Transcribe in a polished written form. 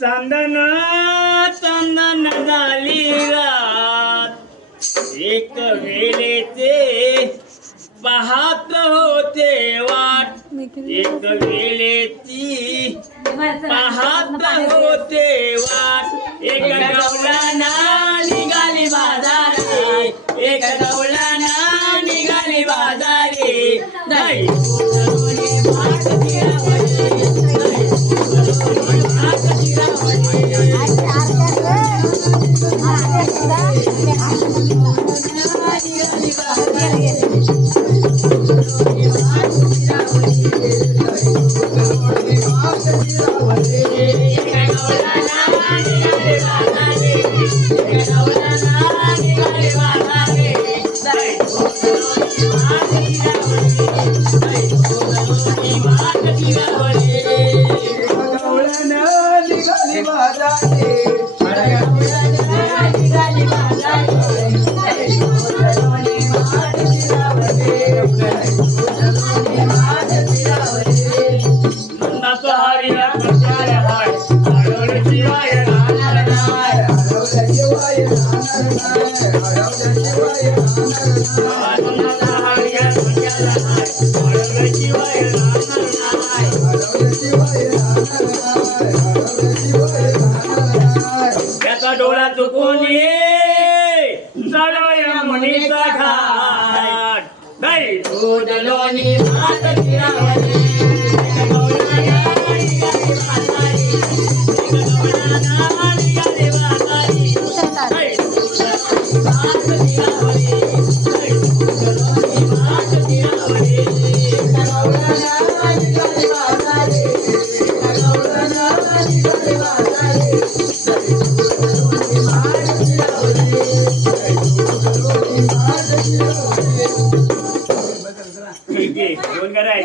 चंदन चंदन झाली रात, एक वेळेचे पाहत होते वाट, एक वेळेची पाहत होते वाट. एक गवळणा निघाली बाजारे, एक गवळणा निघाली बाजारे. नाही त्याचा डोळा चुकून चढवया मुनीचा घाट. नाही उडलोनी भात गिरावले, दोन कराय